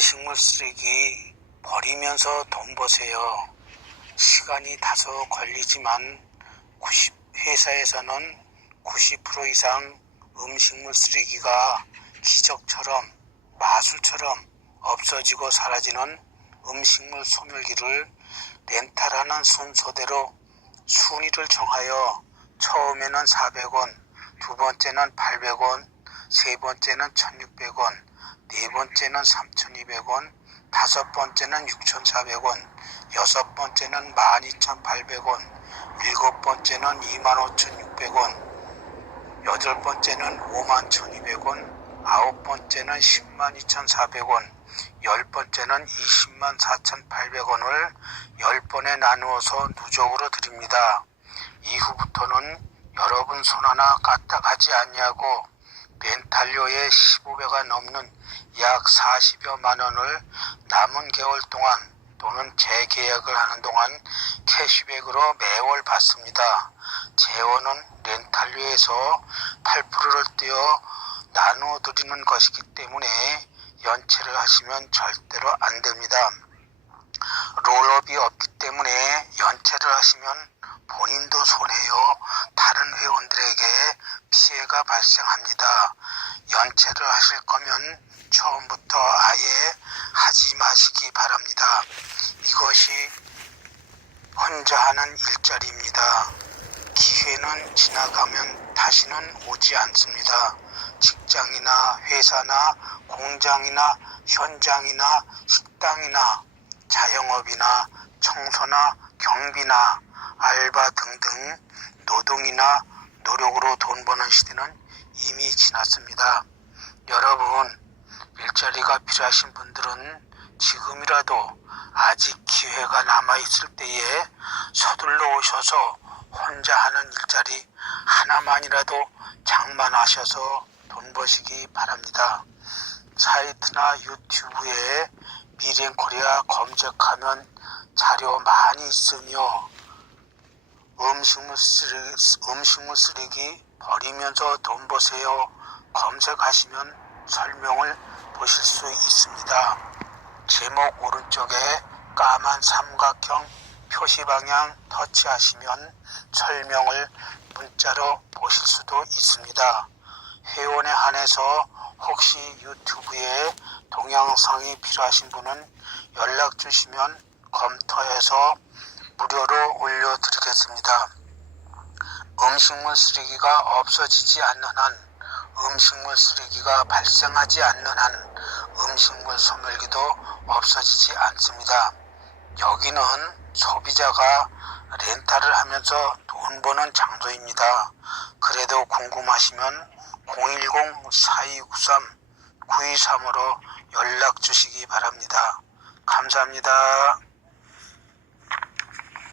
음식물 쓰레기 버리면서 돈 버세요. 시간이 다소 걸리지만 90, 회사에서는 90% 이상 음식물 쓰레기가 기적처럼 마술처럼 없어지고 사라지는 음식물 소멸기를 렌탈하는 순서대로 순위를 정하여 처음에는 400원, 두 번째는 800원, 세 번째는 1600원, 네 번째는 3200원, 다섯 번째는 6400원, 여섯 번째는 12800원, 일곱 번째는 25600원, 여덟 번째는 51,200원, 아홉 번째는 102,400원, 열 번째는 204,800원을 열 번에 나누어서 누적으로 드립니다. 이후부터는 여러분 손 하나 까딱하지 않냐고 렌탈료의 15배가 넘는 약 40여만 원을 남은 개월 동안 또는 재계약을 하는 동안 캐시백으로 매월 받습니다. 재원은 렌탈료에서 8%를 떼어 나누어 드리는 것이기 때문에 연체를 하시면 절대로 안 됩니다. 롤업이 없기 때문에 연체를 하시면 본인도 손해요. 다른 회원들에게 피해가 발생합니다. 연체를 하실 거면 처음부터 아예 하지 마시기 바랍니다. 이것이 혼자 하는 일자리입니다. 기회는 지나가면 다시는 오지 않습니다. 직장이나 회사나 공장이나 현장이나 식당이나 자영업이나 청소나 경비나 알바 등등 노동이나 노력으로 돈 버는 시대는 이미 지났습니다. 여러분, 일자리가 필요하신 분들은 지금이라도 아직 기회가 남아있을 때에 서둘러 오셔서 혼자 하는 일자리 하나만이라도 장만하셔서 돈 버시기 바랍니다. 사이트나 유튜브에 미래코리아 검색하면 자료 많이 있으며 음식물 쓰레기, 음식물 쓰레기 버리면서 돈 버세요. 검색하시면 설명을 보실 수 있습니다. 제목 오른쪽에 까만 삼각형 표시 방향 터치하시면 설명을 문자로 보실 수도 있습니다. 회원에 한해서 혹시 유튜브에 동영상이 필요하신 분은 연락 주시면 검토해서 무료로 올려드리겠습니다. 음식물 쓰레기가 없어지지 않는 한 음식물 쓰레기가 발생하지 않는 한 음식물 소멸기도 없어지지 않습니다. 여기는 소비자가 렌탈을 하면서 돈 버는 장소입니다. 그래도 궁금하시면 010-4293-923으로 연락 주시기 바랍니다. 감사합니다.